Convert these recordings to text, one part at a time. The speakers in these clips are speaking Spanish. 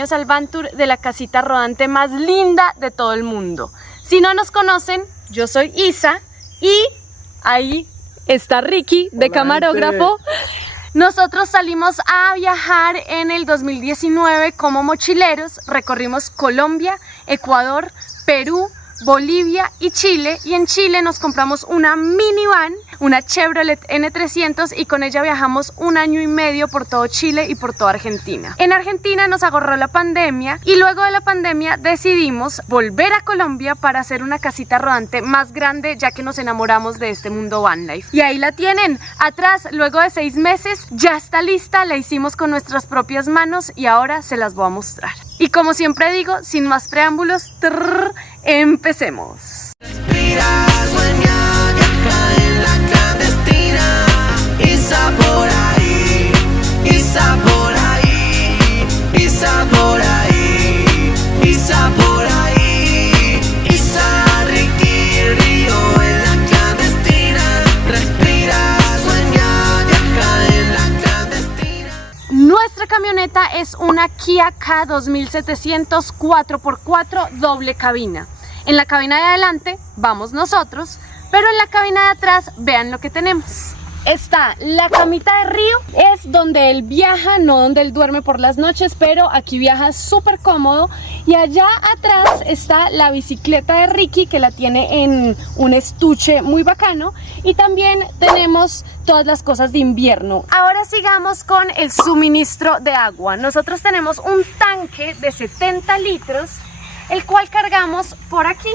bienvenidos al van tour de la casita rodante más linda de todo el mundo. Si no nos conocen, yo soy Isa y ahí está Ricky de Hola, camarógrafo. gente. Nosotros salimos a viajar en el 2019 como mochileros, recorrimos Colombia, Ecuador, Perú, Bolivia y Chile, y en Chile nos compramos una minivan, una Chevrolet N300, y con ella viajamos 1 año y medio por todo Chile y por toda Argentina. En Argentina nos agarró la pandemia y luego de la pandemia decidimos volver a Colombia para hacer una casita rodante más grande, ya que nos enamoramos de este mundo van life. Y ahí la tienen, atrás, luego de 6 meses, ya está lista, la hicimos con nuestras propias manos y ahora se las voy a mostrar. Y como siempre digo, sin más preámbulos, empecemos. Respira, sueña, viaja en la clandestina. Isa por ahí, Isa por ahí, Isa por ahí, Isa por ahí, Isa, Ricky, Río en la clandestina. Respira, sueña, viaja en la clandestina. Nuestra camioneta es una Kia K 2700 4x4 doble cabina. En la cabina de adelante vamos nosotros, pero en la cabina de atrás vean lo que tenemos. Está la camita de Río, es donde él viaja, no donde él duerme por las noches, pero aquí viaja súper cómodo. Y allá atrás está la bicicleta de Ricky, que la tiene en un estuche muy bacano. Y también tenemos todas las cosas de invierno. Ahora sigamos con el suministro de agua. Nosotros tenemos un tanque de 70 litros, el cual cargamos por aquí.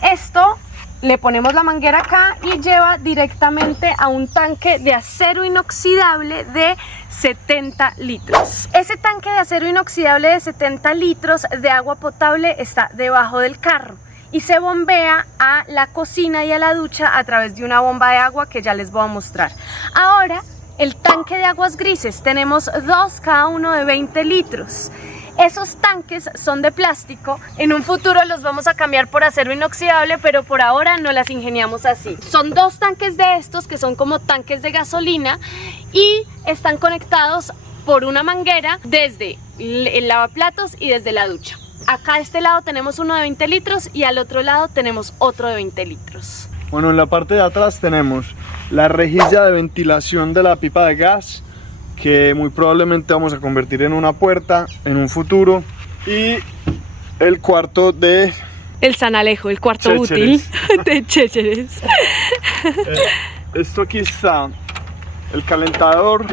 Esto le ponemos la manguera acá y lleva directamente a un tanque de acero inoxidable de 70 litros. Ese tanque de acero inoxidable de 70 litros de agua potable está debajo del carro y se bombea a la cocina y a la ducha a través de una bomba de agua que ya les voy a mostrar. Ahora, el tanque de aguas grises, tenemos 2 cada uno de 20 litros. Esos tanques son de plástico, en un futuro los vamos a cambiar por acero inoxidable, pero por ahora no las ingeniamos así. Son 2 tanques de estos que son como tanques de gasolina y están conectados por una manguera desde el lavaplatos y desde la ducha. Acá a este lado tenemos uno de 20 litros y al otro lado tenemos otro de 20 litros. Bueno, en la parte de atrás tenemos la rejilla de ventilación de la pipa de gas, que muy probablemente vamos a convertir en una puerta en un futuro, y el cuarto de el San Alejo, el cuarto Chécheres. útil de Chécheres. Esto aquí está el calentador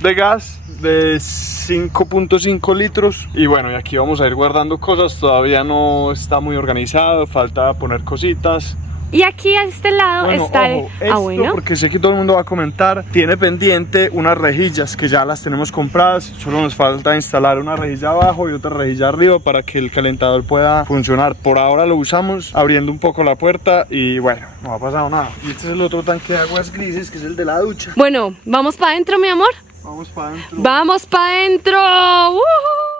de gas de 5.5 litros, y bueno, y aquí vamos a ir guardando cosas. Todavía no está muy organizado, falta poner cositas. Y aquí a este lado está ojo, esto, bueno, porque sé que todo el mundo va a comentar, tiene pendiente unas rejillas que ya las tenemos compradas, solo nos falta instalar una rejilla abajo y otra rejilla arriba para que el calentador pueda funcionar. Por ahora lo usamos abriendo un poco la puerta y bueno, no ha pasado nada. Y este es el otro tanque de aguas grises, que es el de la ducha. Bueno, ¿vamos para adentro, mi amor? Vamos para adentro. ¡Vamos para adentro!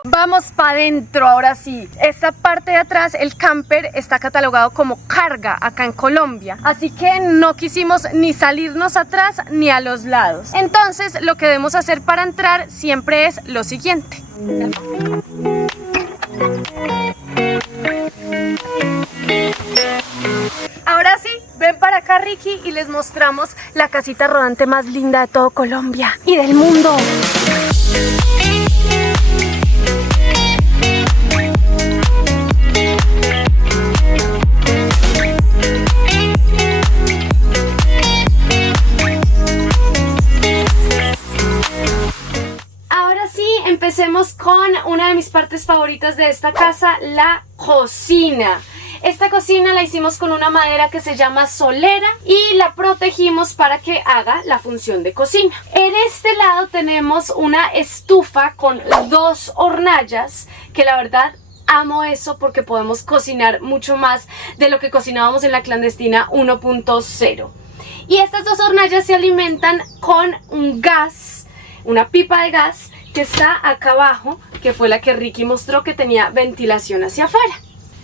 Vamos para adentro, ahora sí. Esta parte de atrás, el camper, está catalogado como carga acá en Colombia. Así que no quisimos ni salirnos atrás ni a los lados. Entonces, lo que debemos hacer para entrar siempre es lo siguiente. Ahora sí, ven para acá, Ricky, y les mostramos la casita rodante más linda de todo Colombia y del mundo. Ahora sí, empecemos con una de mis partes favoritas de esta casa, la cocina. Esta cocina la hicimos con una madera que se llama solera y la protegimos para que haga la función de cocina. En este lado tenemos una estufa con 2 hornallas, que la verdad amo eso porque podemos cocinar mucho más de lo que cocinábamos en la clandestina 1.0. Y estas 2 hornallas se alimentan con un gas, una pipa de gas que está acá abajo, que fue la que Ricky mostró que tenía ventilación hacia afuera.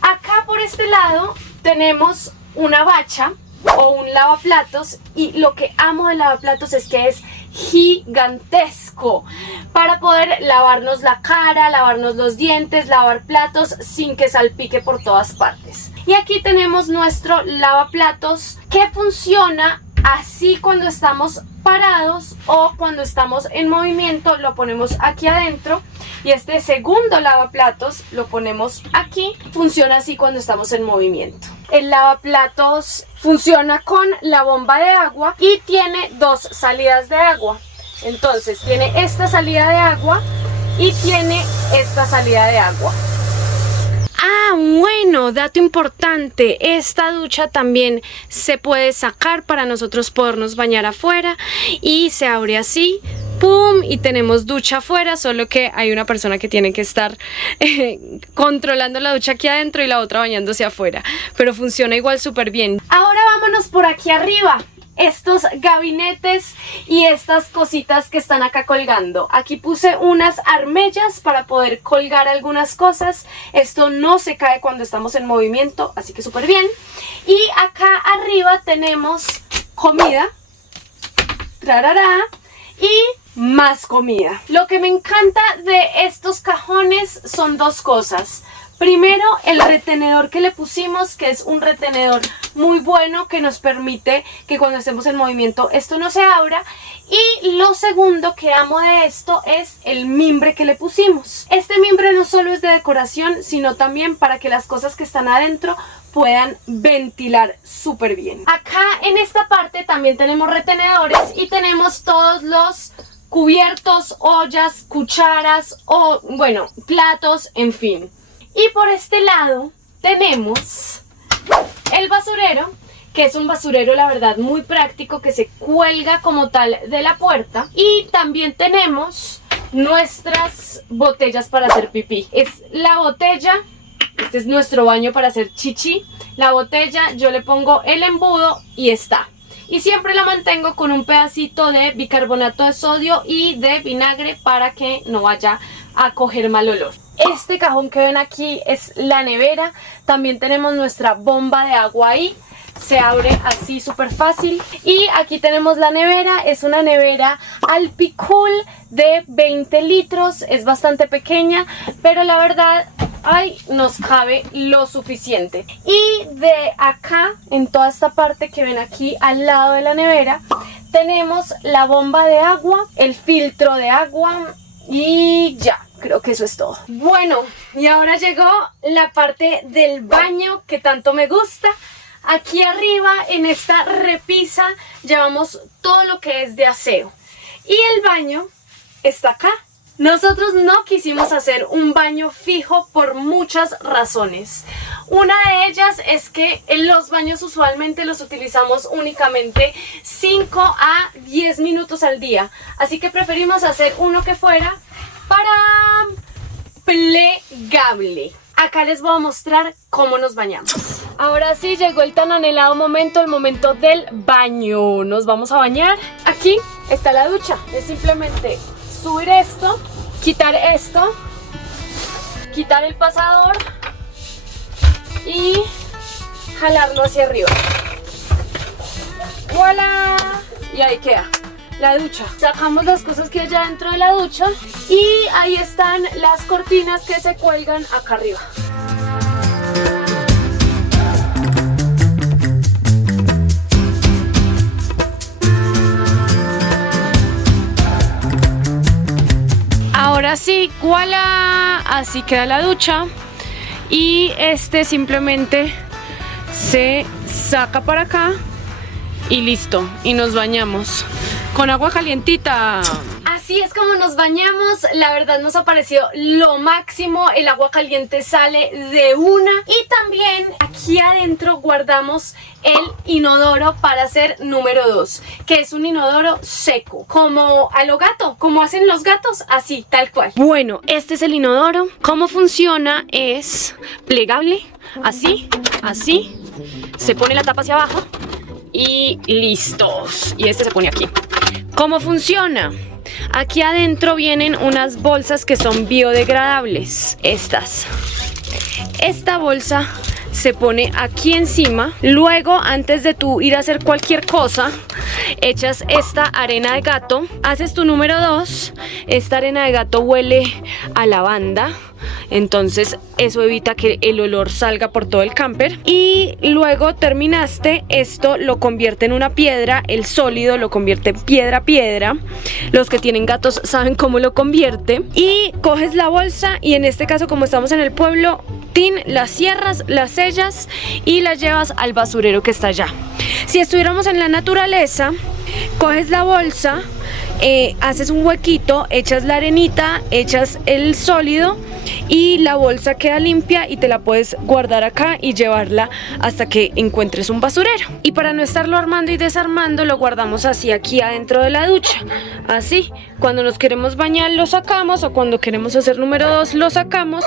Acá por este lado tenemos una bacha o un lavaplatos, y lo que amo del lavaplatos es que es gigantesco para poder lavarnos la cara, lavarnos los dientes, lavar platos sin que salpique por todas partes. Y aquí tenemos nuestro lavaplatos que funciona así cuando estamos parados o cuando estamos en movimiento. Lo ponemos aquí adentro y este segundo lavaplatos lo ponemos aquí. Funciona así cuando estamos en movimiento. El lavaplatos funciona con la bomba de agua y tiene dos salidas de agua. Entonces tiene esta salida de agua y tiene esta salida de agua. Ah, bueno, dato importante, esta ducha también se puede sacar para nosotros podernos bañar afuera y se abre así, ¡pum! Y tenemos ducha afuera, solo que hay una persona que tiene que estar controlando la ducha aquí adentro y la otra bañándose afuera, pero funciona igual súper bien. Ahora vámonos por aquí arriba. Estos gabinetes y estas cositas que están acá colgando. Aquí puse unas armellas para poder colgar algunas cosas. Esto no se cae cuando estamos en movimiento, así que súper bien. Y acá arriba tenemos comida, ¡tarará!, y más comida. Lo que me encanta de estos cajones son dos cosas. Primero, el retenedor que le pusimos, que es un retenedor muy bueno que nos permite que cuando estemos en movimiento esto no se abra. Y lo segundo que amo de esto es el mimbre que le pusimos. Este mimbre no solo es de decoración, sino también para que las cosas que están adentro puedan ventilar súper bien. Acá en esta parte también tenemos retenedores y tenemos todos los cubiertos, ollas, cucharas o, bueno, platos, en fin. Y por este lado tenemos el basurero, que es un basurero, la verdad, muy práctico, que se cuelga como tal de la puerta. Y también tenemos nuestras botellas para hacer pipí. Es la botella, este es nuestro baño para hacer chichi. La botella, yo le pongo el embudo y está. Y siempre la mantengo con un pedacito de bicarbonato de sodio y de vinagre para que no vaya a coger mal olor. Este cajón que ven aquí es la nevera. También tenemos nuestra bomba de agua ahí. Se abre así súper fácil. Y aquí tenemos la nevera. Es una nevera Alpicool de 20 litros. Es bastante pequeña, pero la verdad, ay, nos cabe lo suficiente. Y de acá, en toda esta parte que ven aquí al lado de la nevera, tenemos la bomba de agua, el filtro de agua y ya. Creo que eso es todo. Bueno, y ahora llegó la parte del baño que tanto me gusta. Aquí arriba en esta repisa llevamos todo lo que es de aseo. Y el baño está acá. Nosotros no quisimos hacer un baño fijo por muchas razones. Una de ellas es que los baños usualmente los utilizamos únicamente 5 a 10 minutos al día. Así que preferimos hacer uno que fuera para plegable. Acá les voy a mostrar cómo nos bañamos. Ahora sí llegó el tan anhelado momento, el momento del baño. Nos vamos a bañar. Aquí está la ducha. Es simplemente subir esto, quitar el pasador y jalarlo hacia arriba. ¡Voilá! Y ahí queda la ducha. Sacamos las cosas que hay ya dentro de la ducha y ahí están las cortinas que se cuelgan acá arriba. Ahora sí, ¡voilá! Así queda la ducha y este simplemente se saca para acá y listo, y nos bañamos con agua calientita. Así es como nos bañamos. La verdad nos ha parecido lo máximo. El agua caliente sale de una. Y también aquí adentro guardamos el inodoro para hacer número 2, que es un inodoro seco, como a lo gato, como hacen los gatos, así, tal cual. Bueno, este es el inodoro. ¿Cómo funciona? Es plegable, así, así. Se pone la tapa hacia abajo y listos. Y este se pone aquí. ¿Cómo funciona? Aquí adentro vienen unas bolsas que son biodegradables. Esta bolsa se pone aquí encima. Luego, antes de tú ir a hacer cualquier cosa, echas esta arena de gato, haces tu número 2. Esta arena de gato huele a lavanda, entonces eso evita que el olor salga por todo el camper. Y luego terminaste, esto lo convierte en una piedra, el sólido lo convierte en piedra. Los que tienen gatos saben cómo lo convierte. Y coges la bolsa y en este caso, como estamos en el pueblo, las cierras, las sellas y las llevas al basurero que está allá. Si estuviéramos en la naturaleza, coges la bolsa, haces un huequito, echas la arenita, echas el sólido y la bolsa queda limpia y te la puedes guardar acá y llevarla hasta que encuentres un basurero. Y para no estarlo armando y desarmando, lo guardamos así aquí adentro de la ducha. Así, cuando nos queremos bañar lo sacamos, o cuando queremos hacer número 2 lo sacamos,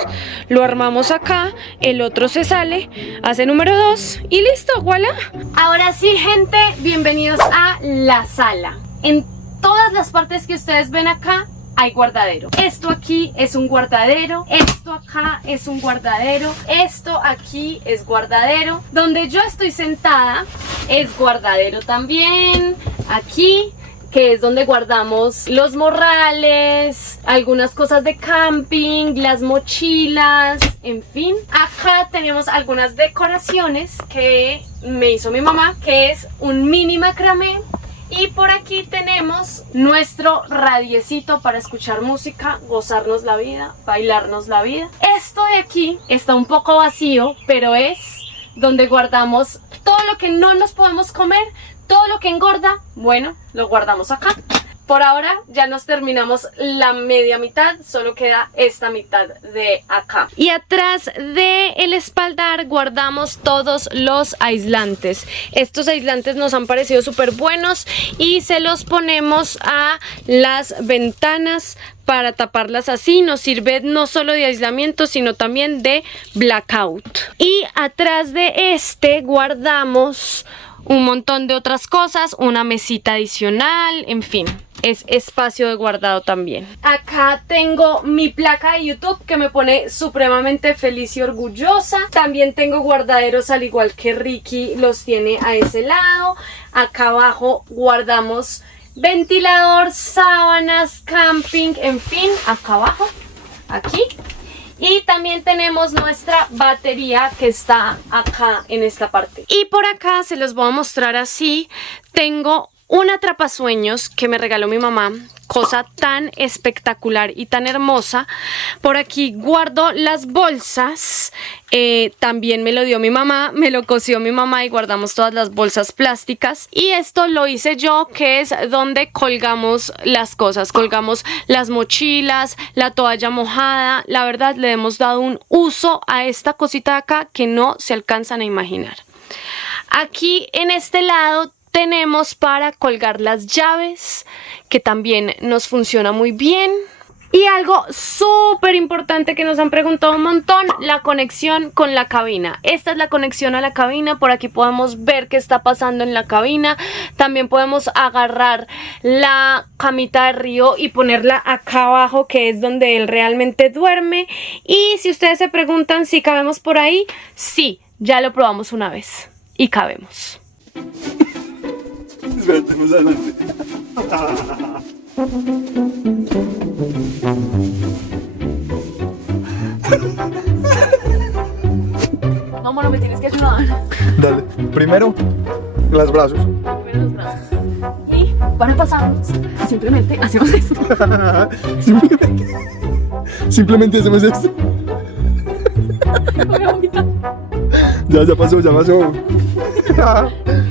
lo armamos acá, el otro se sale, hace número 2 y listo, voilà. Ahora sí, gente, bienvenidos a la sala. En todas las partes que ustedes ven acá hay guardadero. Esto aquí es un guardadero, esto acá es un guardadero, esto aquí es guardadero. Donde yo estoy sentada es guardadero también. Aquí, que es donde guardamos los morrales, algunas cosas de camping, las mochilas, en fin. Acá tenemos algunas decoraciones que me hizo mi mamá, que es un mini macramé. Y por aquí tenemos nuestro radiecito para escuchar música, gozarnos la vida, bailarnos la vida. Esto de aquí está un poco vacío, pero es donde guardamos todo lo que no nos podemos comer, todo lo que engorda, bueno, lo guardamos acá. Por ahora ya nos terminamos la media mitad, solo queda esta mitad de acá. Y atrás del espaldar guardamos todos los aislantes. Estos aislantes nos han parecido súper buenos y se los ponemos a las ventanas para taparlas así. Nos sirve no solo de aislamiento, sino también de blackout. Y atrás de este guardamos un montón de otras cosas, una mesita adicional, en fin. Es espacio de guardado también. Acá tengo mi placa de YouTube que me pone supremamente feliz y orgullosa. También tengo guardaderos al igual que Ricky los tiene a ese lado. Acá abajo guardamos ventilador, sábanas, camping, en fin, acá abajo, aquí. Y también tenemos nuestra batería que está acá en esta parte. Y por acá se los voy a mostrar así. Tengo un atrapasueños que me regaló mi mamá, cosa tan espectacular y tan hermosa. Por aquí guardo las bolsas, también me lo dio mi mamá, me lo cosió mi mamá y guardamos todas las bolsas plásticas. Y esto lo hice yo, que es donde colgamos las cosas, colgamos las mochilas, la toalla mojada. La verdad le hemos dado un uso a esta cosita de acá que no se alcanzan a imaginar. Aquí en este lado tenemos para colgar las llaves, que también nos funciona muy bien. Y algo súper importante que nos han preguntado un montón, la conexión con la cabina. Esta es la conexión a la cabina, por aquí podemos ver qué está pasando en la cabina. También podemos agarrar la camita de Río y ponerla acá abajo, que es donde él realmente duerme. Y si ustedes se preguntan si cabemos por ahí, sí, ya lo probamos una vez y cabemos. Espérate, más adelante. No, mono, me tienes que ayudar. Dale, primero los brazos. Primero los brazos. Y para pasarnos, simplemente hacemos esto. Simplemente hacemos esto. Ya pasó, ya pasó.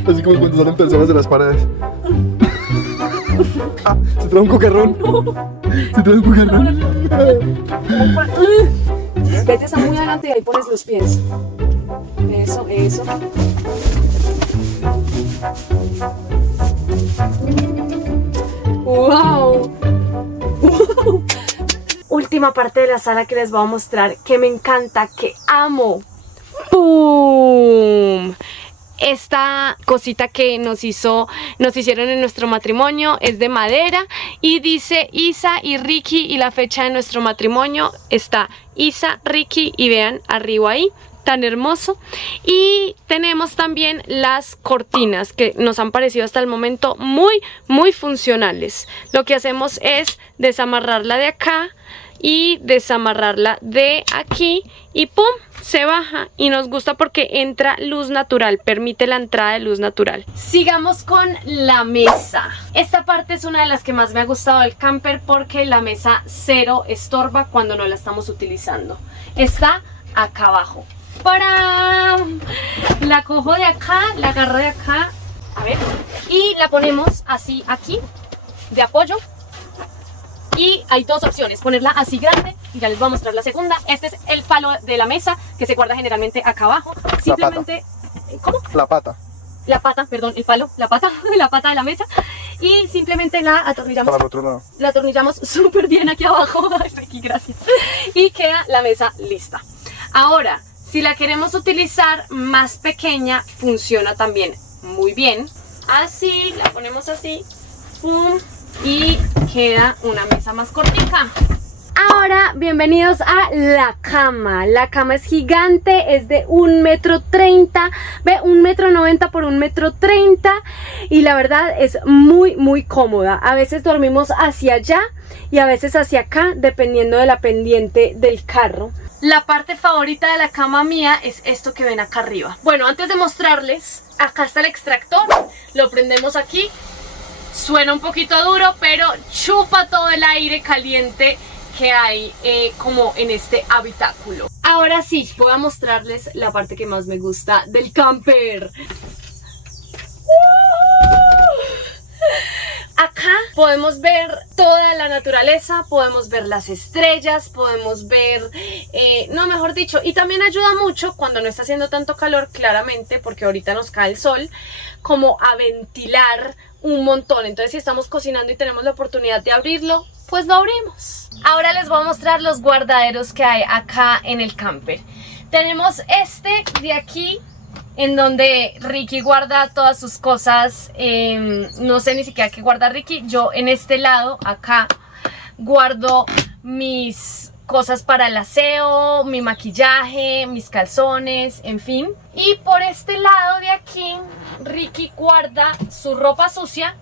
Así como cuando salen personas de las paredes. Se trae un coquerrón. Se trae un coquerrón. Vete, está muy adelante y ahí pones los pies. Eso, eso. ¡Wow! ¡Wow! Última parte de la sala que les voy a mostrar, que me encanta, que amo. ¡Pum! esta cosita que nos hicieron en nuestro matrimonio es de madera y dice Isa y Ricky, y la fecha de nuestro matrimonio está Isa, Ricky, y vean arriba ahí, tan hermoso. Y tenemos también las cortinas que nos han parecido hasta el momento muy funcionales. Lo que hacemos es desamarrarla de acá y desamarrarla de aquí y ¡pum! Se baja, y nos gusta porque entra luz natural, permite la entrada de luz natural. Sigamos con la mesa. Esta parte es una de las que más me ha gustado del camper porque la mesa cero estorba cuando no la estamos utilizando. Está acá abajo. ¡Para! La cojo de acá, la agarro de acá, a ver, y la ponemos así aquí, de apoyo. Y hay dos opciones, ponerla así grande, y ya les voy a mostrar la segunda. Este es el palo de la mesa que se guarda generalmente acá abajo. Simplemente, ¿cómo? La pata. La pata, perdón, el palo, la pata de la mesa. Y simplemente la atornillamos. Para el otro lado. La atornillamos súper bien aquí abajo. Ay, Ricky, gracias. Y queda la mesa lista. Ahora, si la queremos utilizar más pequeña, funciona también muy bien. Así, la ponemos así, pum, y queda una mesa más cortica. Ahora, bienvenidos a la cama. La cama es gigante, es de 1,30 m, ve, 1,90 m por 1,30 m, y la verdad es muy cómoda. A veces dormimos hacia allá y a veces hacia acá, dependiendo de la pendiente del carro. La parte favorita de la cama mía es esto que ven acá arriba. Bueno, antes de mostrarles, acá está el extractor, lo prendemos aquí. Suena un poquito duro, pero chupa todo el aire caliente que hay como en este habitáculo. Ahora sí, voy a mostrarles la parte que más me gusta del camper. Acá podemos ver toda la naturaleza, podemos ver las estrellas, podemos ver, no, mejor dicho, y también ayuda mucho cuando no está haciendo tanto calor, claramente, porque ahorita nos cae el sol, como a ventilar un montón. Entonces, si estamos cocinando y tenemos la oportunidad de abrirlo, pues lo abrimos. Ahora les voy a mostrar los guardaderos que hay acá en el camper. Tenemos este de aquí, en donde Ricky guarda todas sus cosas. No sé ni siquiera qué guarda Ricky. Yo en este lado, acá, guardo mis cosas para el aseo, mi maquillaje, mis calzones, en fin. Y por este lado de aquí, Ricky guarda su ropa sucia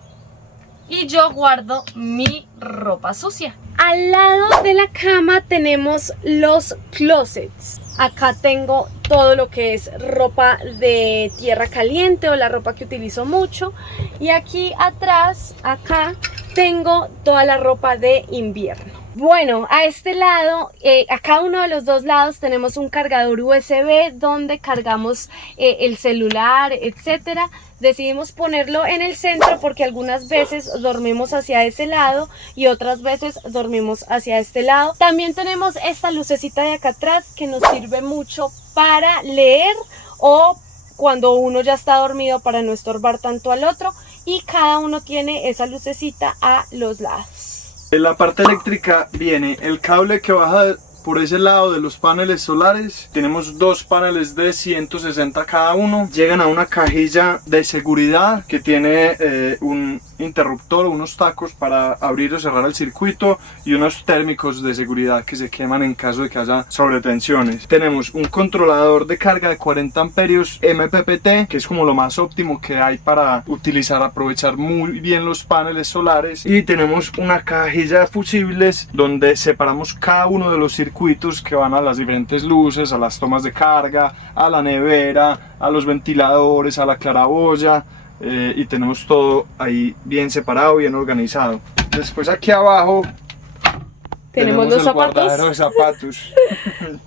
y yo guardo mi ropa sucia. Al lado de la cama tenemos los closets. Acá tengo todo lo que es ropa de tierra caliente o la ropa que utilizo mucho. Y aquí atrás, acá, tengo toda la ropa de invierno. Bueno, a este lado, a cada uno de los dos lados tenemos un cargador USB donde cargamos el celular, etcétera. Decidimos ponerlo en el centro porque algunas veces dormimos hacia ese lado y otras veces dormimos hacia este lado. También tenemos esta lucecita de acá atrás que nos sirve mucho para leer o cuando uno ya está dormido para no estorbar tanto al otro, y cada uno tiene esa lucecita a los lados. En la parte eléctrica viene el cable que baja por ese lado de los paneles solares. Tenemos dos paneles de 160 cada uno. Llegan a una cajilla de seguridad que tiene un interruptor, unos tacos para abrir o cerrar el circuito, y unos térmicos de seguridad que se queman en caso de que haya sobretensiones. Tenemos un controlador de carga de 40 amperios MPPT, que es como lo más óptimo que hay para aprovechar muy bien los paneles solares. Y tenemos una cajilla de fusibles donde separamos cada uno de los circuitos que van a las diferentes luces, a las tomas de carga, a la nevera, a los ventiladores, a la claraboya. Y tenemos todo ahí bien separado, bien organizado. Después aquí abajo tenemos los zapatos. Guardadero de zapatos.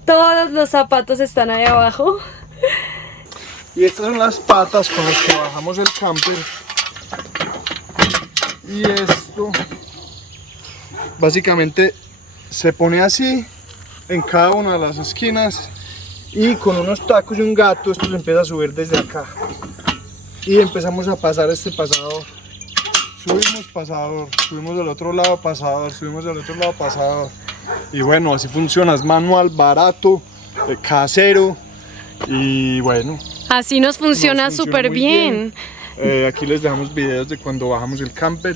Todos los zapatos están ahí abajo. Y estas son las patas con las que bajamos el camper. Y esto básicamente se pone así en cada una de las esquinas, y con unos tacos y un gato esto se empieza a subir desde acá. Y empezamos a pasar este pasador. Subimos pasador, subimos del otro lado pasador, subimos del otro lado pasador. Y bueno, así funciona, es manual, barato, casero. Y bueno, Así nos funciona Nos funciona súper muy bien. Aquí les dejamos videos de cuando bajamos el camper.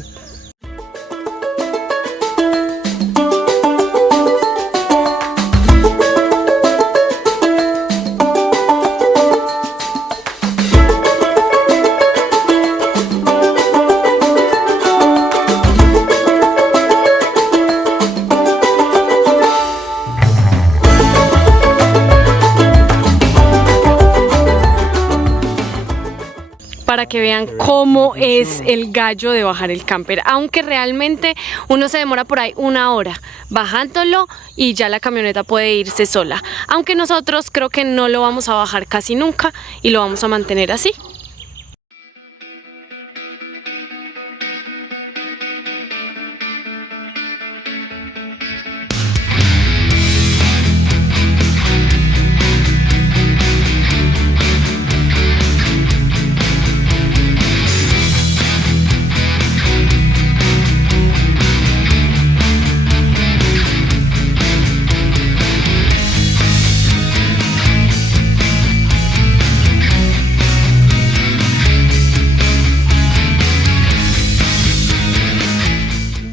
Para que vean cómo es el gallo de bajar el camper, aunque realmente uno se demora por ahí 1 hora bajándolo y ya la camioneta puede irse sola, aunque nosotros creo que no lo vamos a bajar casi nunca y lo vamos a mantener así.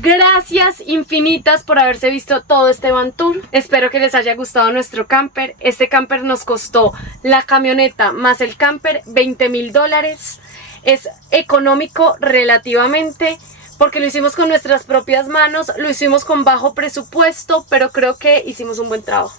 Gracias infinitas por haberse visto todo este van tour. Espero que les haya gustado nuestro camper. Este camper nos costó la camioneta más el camper $20.000. Es económico relativamente porque lo hicimos con nuestras propias manos, lo hicimos con bajo presupuesto, pero creo que hicimos un buen trabajo.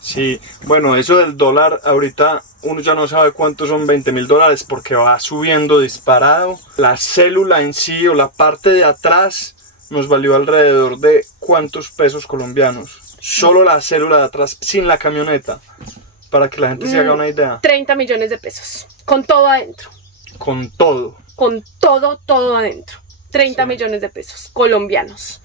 Sí, bueno, eso del dólar, ahorita uno ya no sabe cuántos son $20.000 porque va subiendo disparado. La célula en sí o la parte de atrás nos valió alrededor de ¿cuántos pesos colombianos? Solo la célula de atrás, sin la camioneta, para que la gente se haga una idea. 30 millones de pesos, con todo adentro. Con todo. Con todo adentro. 30 millones de pesos colombianos.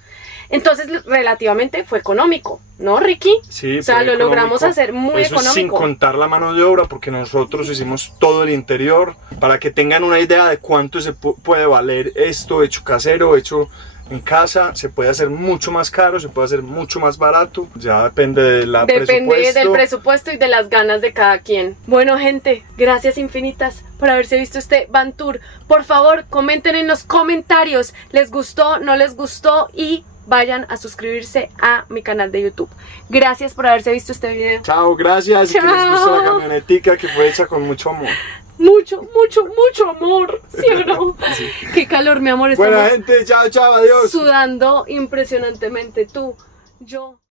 Entonces, relativamente fue económico, ¿no, Ricky? Sí, o sea, lo logramos hacer muy eso económico. Sin contar la mano de obra, porque nosotros hicimos todo el interior, para que tengan una idea de cuánto se puede valer esto hecho casero, hecho en casa. Se puede hacer mucho más caro, se puede hacer mucho más barato, ya depende del presupuesto y de las ganas de cada quien. Bueno, gente, gracias infinitas por haberse visto este van tour. Por favor, comenten en los comentarios, ¿les gustó, no les gustó? Y vayan a suscribirse a mi canal de YouTube. Gracias por haberse visto este video. Chao, gracias. Chao. Y que les gustó la camionetica que fue hecha con mucho amor. Mucho amor, ¿sí o no? Sí. Qué calor, mi amor. Buena gente, chao, adiós. Sudando impresionantemente, tú, yo.